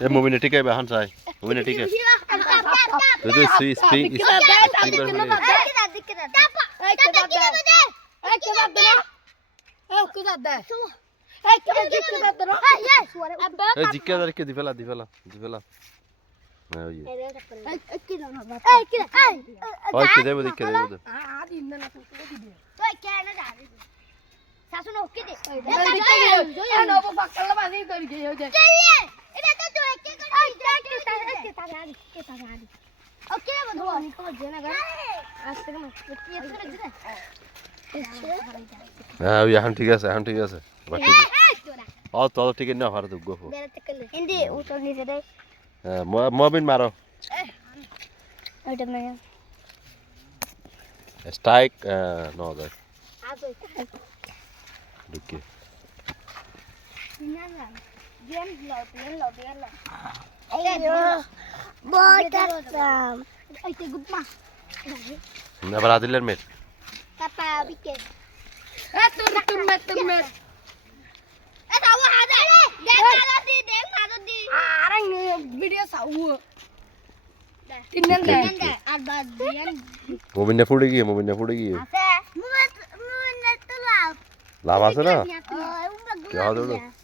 এ মুমিনে ঠিক আছে হান চাই মুমিনে ঠিক আছে তুই তো স্পিং জিজ্ঞাসা রেখে দি ফেলা ওই কে দেব দেখে দেব শাসন ওকে দে নব পাকলা বাজি করি গই হয়ে যায় এটা তো তুই কি করিস কে তাগাড়ি ওকে বন্ধু আমি কো জেনা গা আজ থেকে না কি আছে রে হ্যাঁ ওই এখন ঠিক আছে বাকি ও তো ঠিক না হার দুগ গো হিন্দি ও তো নিচে দে হ্যাঁ মবিন মারো ওটা মে স্ট্রাইক নো দা আজ ঢুকে না না গেম লাও এই বটাম এই তে গুপমা আবার আদিলের মেট পাপা বিকে এ তুমি এ দাও হাদা দেখ মাদা দি আরে ভিডিও সাউ তিনন দে আর বাদ দিয়ান মুমিনে ফুড়ে গিয়ে আছে মুনে তো লাভ লাভ আছে না কে হবে